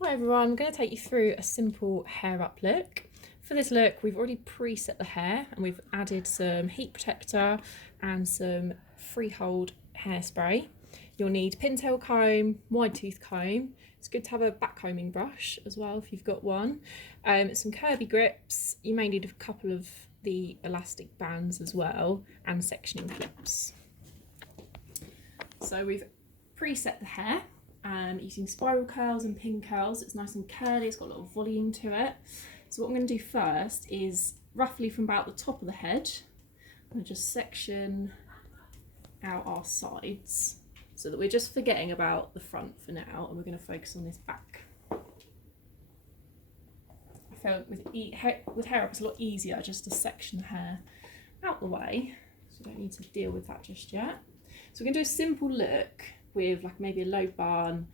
Hi everyone, I'm going to take you through a simple hair up look. For this look, we've already preset the hair and we've added some heat protector and some freehold hairspray. You'll need pintail comb, wide tooth comb. It's good to have a back combing brush as well if you've got one. Some curvy grips. You may need a couple of the elastic bands as well and sectioning clips. So we've preset the hair. Using spiral curls and pin curls. It's nice and curly, it's got a lot of volume to it. So what I'm going to do first is roughly from about the top of the head, I'm going to just section out our sides so that we're just forgetting about the front for now and we're going to focus on this back. I feel with hair up it's a lot easier just to section the hair out the way, so we don't need to deal with that just yet. So we're going to do a simple look with like maybe a low bun,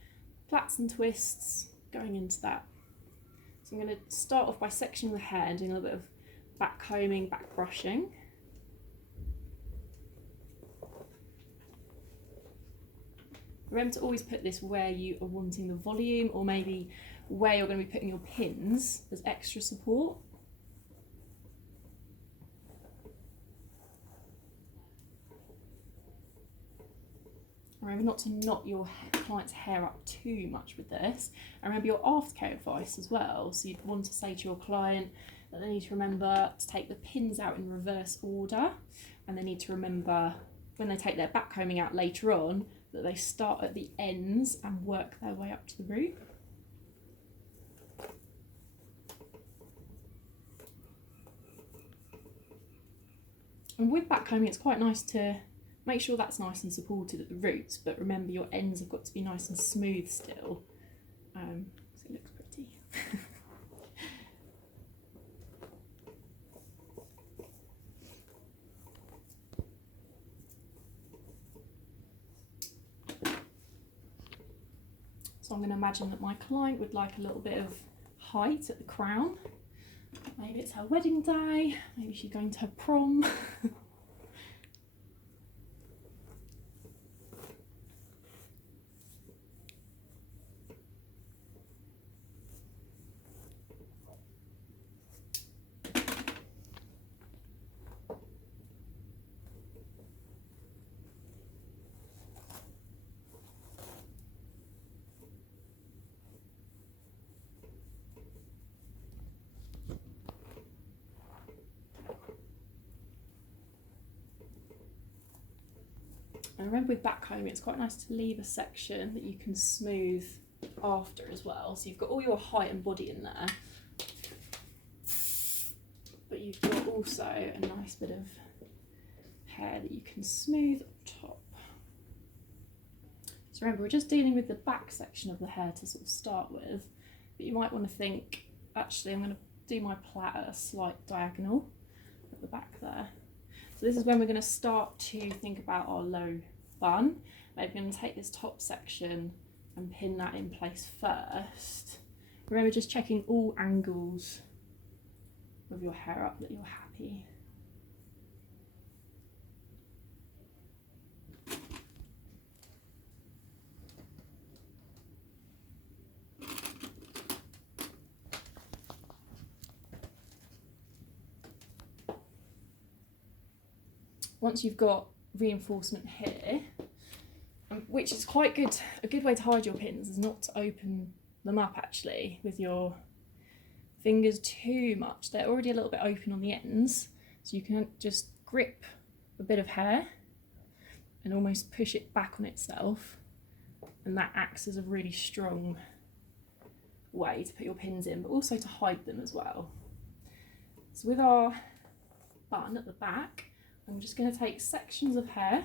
plaits and twists going into that. So I'm going to start off by sectioning the hair and doing a little bit of back combing, back brushing. Remember to always put this where you are wanting the volume, or maybe where you're going to be putting your pins as extra support. Remember not to knot your client's hair up too much with this. And remember your aftercare advice as well. So you'd want to say to your client that they need to remember to take the pins out in reverse order, and they need to remember when they take their back combing out later on that they start at the ends and work their way up to the root. And with back combing it's quite nice to make sure that's nice and supported at the roots, but remember your ends have got to be nice and smooth still, so it looks pretty. So I'm going to imagine that my client would like a little bit of height at the crown. Maybe it's her wedding day, maybe she's going to her prom. And remember with back combing it's quite nice to leave a section that you can smooth after as well. So you've got all your height and body in there, but you've got also a nice bit of hair that you can smooth up top. So remember we're just dealing with the back section of the hair to sort of start with, but you might want to think, actually I'm going to do my plait at a slight diagonal at the back there. So this is when we're going to start to think about our low bun. Maybe we're going to take this top section and pin that in place first. Remember just checking all angles of your hair up that you're happy. Once you've got reinforcement here, which is quite good, a good way to hide your pins is not to open them up actually with your fingers too much. They're already a little bit open on the ends, so you can just grip a bit of hair and almost push it back on itself, and that acts as a really strong way to put your pins in, but also to hide them as well. So with our bun at the back, I'm just going to take sections of hair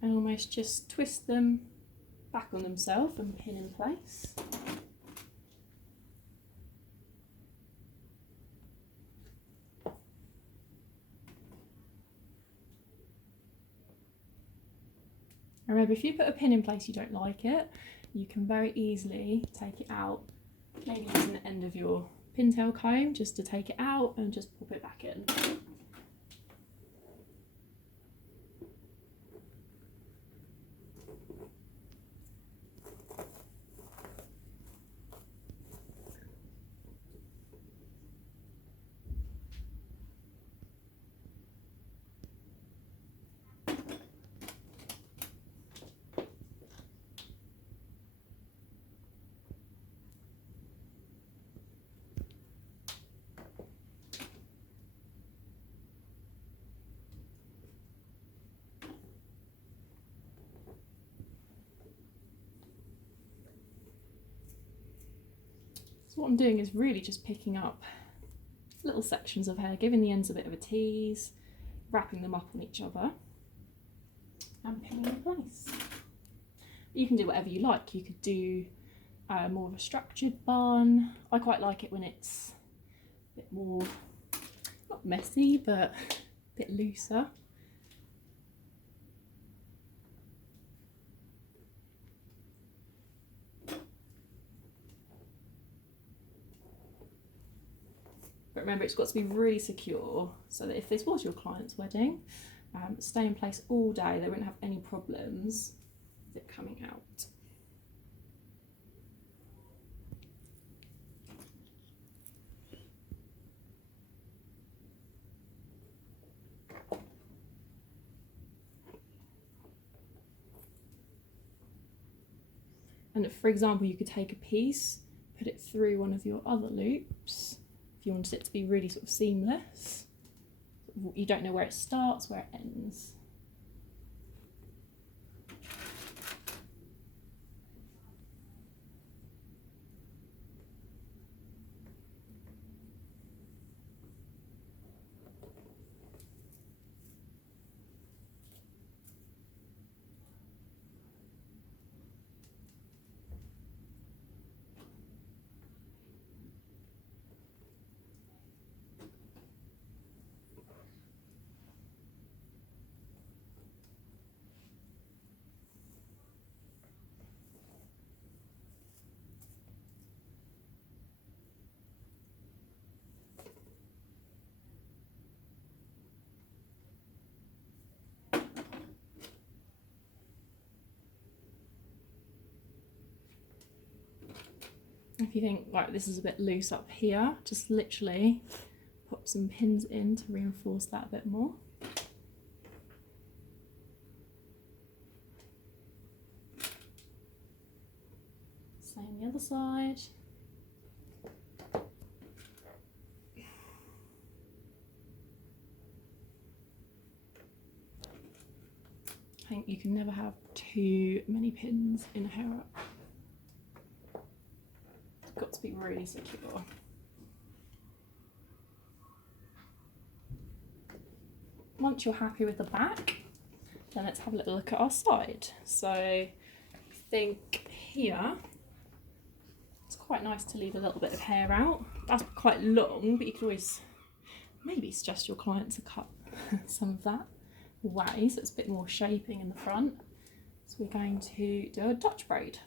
and almost just twist them back on themselves and pin in place. Remember, if you put a pin in place you don't like it, you can very easily take it out, maybe using the end of your pintail comb just to take it out and just pop it back in. So what I'm doing is really just picking up little sections of hair, giving the ends a bit of a tease, wrapping them up on each other and pinning in place. You can do whatever you like. You could do more of a structured bun. I quite like it when it's a bit more, not messy, but a bit looser. But remember, it's got to be really secure so that if this was your client's wedding, stay in place all day, they wouldn't have any problems with it coming out. And for example, you could take a piece, put it through one of your other loops, if you wanted it to be really sort of seamless. You don't know where it starts, where it ends. If you think, right, this is a bit loose up here, just literally pop some pins in to reinforce that a bit more. Same the other side. I think you can never have too many pins in a hair up. Got to be really secure. Once you're happy with the back, then let's have a little look at our side. So I think here, it's quite nice to leave a little bit of hair out. That's quite long, but you can always maybe suggest your client to cut some of that away so it's a bit more shaping in the front. So we're going to do a Dutch braid.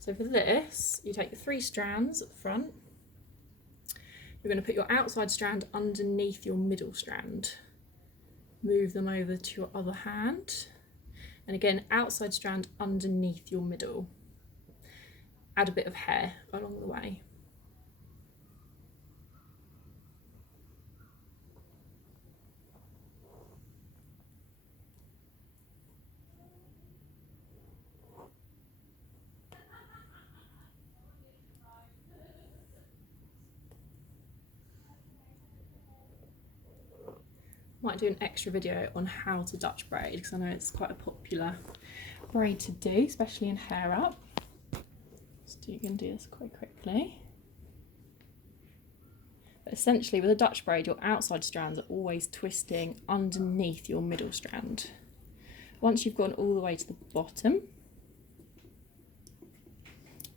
So for this, you take the 3 strands at the front. You're going to put your outside strand underneath your middle strand. Move them over to your other hand. And again, outside strand underneath your middle. Add a bit of hair along the way. Might do an extra video on how to Dutch braid because I know it's quite a popular braid to do, especially in hair up. So you can do this quite quickly. But essentially with a Dutch braid, your outside strands are always twisting underneath your middle strand. Once you've gone all the way to the bottom,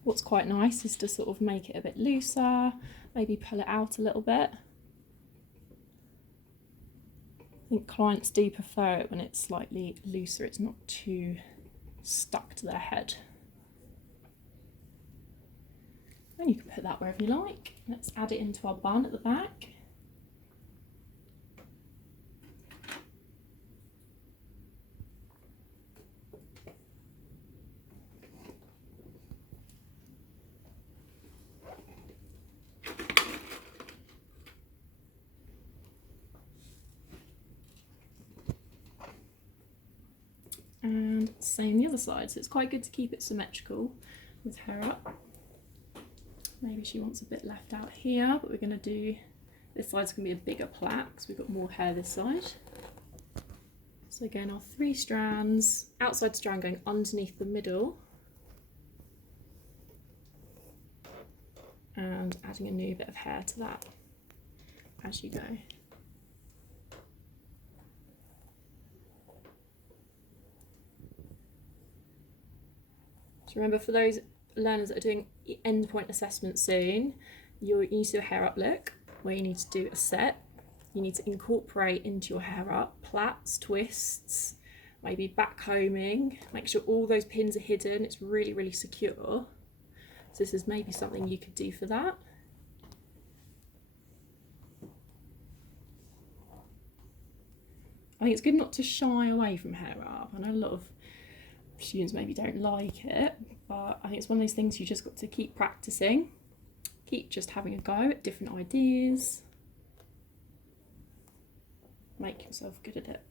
what's quite nice is to sort of make it a bit looser, maybe pull it out a little bit. I think clients do prefer it when it's slightly looser, it's not too stuck to their head. And you can put that wherever you like. Let's add it into our bun at the back. And same the other side, so it's quite good to keep it symmetrical with hair up. Maybe she wants a bit left out here, but we're going to do, this side's going to be a bigger plait because we've got more hair this side. So again, our 3 strands, outside strand going underneath the middle. and adding a new bit of hair to that as you go. So remember, for those learners that are doing endpoint assessment soon, you need to do a hair up look where you need to do a set. You need to incorporate into your hair up plaits, twists, maybe back combing. Make sure all those pins are hidden. It's really, really secure. So this is maybe something you could do for that. I think it's good not to shy away from hair up. I know a lot of students maybe don't like it, but I think it's one of those things you just got to keep practicing, keep just having a go at different ideas, make yourself good at it.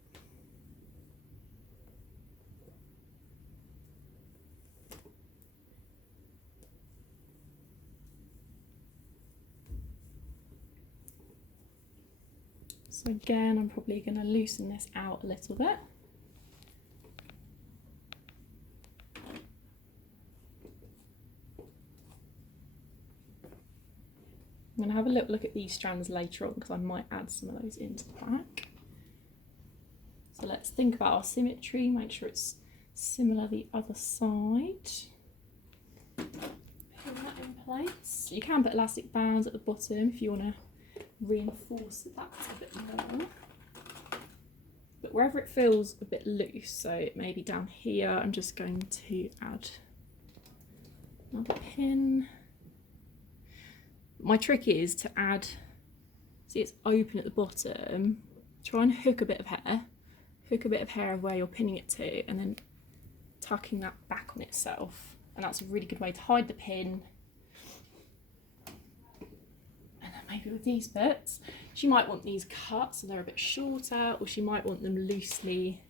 So again, I'm probably going to loosen this out a little bit. I'm going to have a little look at these strands later on because I might add some of those into the back. So let's think about our symmetry, make sure it's similar the other side. Pin that in place. You can put elastic bands at the bottom if you want to reinforce that a bit more. But wherever it feels a bit loose, so maybe down here, I'm just going to add another pin. My trick is to add, see it's open at the bottom, try and hook a bit of hair of where you're pinning it to, and then tucking that back on itself. And that's a really good way to hide the pin. And then maybe with these bits, she might want these cut so they're a bit shorter, or she might want them loosely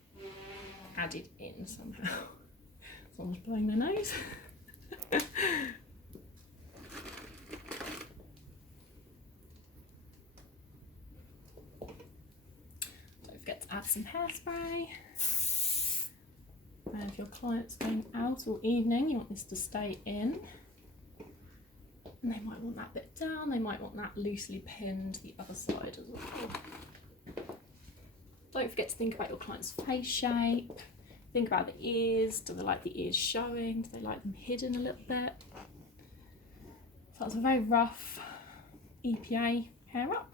added in somehow. Someone's blowing their nose. Add some hairspray, and if your client's going out all evening, you want this to stay in, and they might want that bit down, they might want that loosely pinned the other side as well. Don't forget to think about your client's face shape, think about the ears. Do they like the ears showing? Do they like them hidden a little bit? So that's a very rough EPA hair up.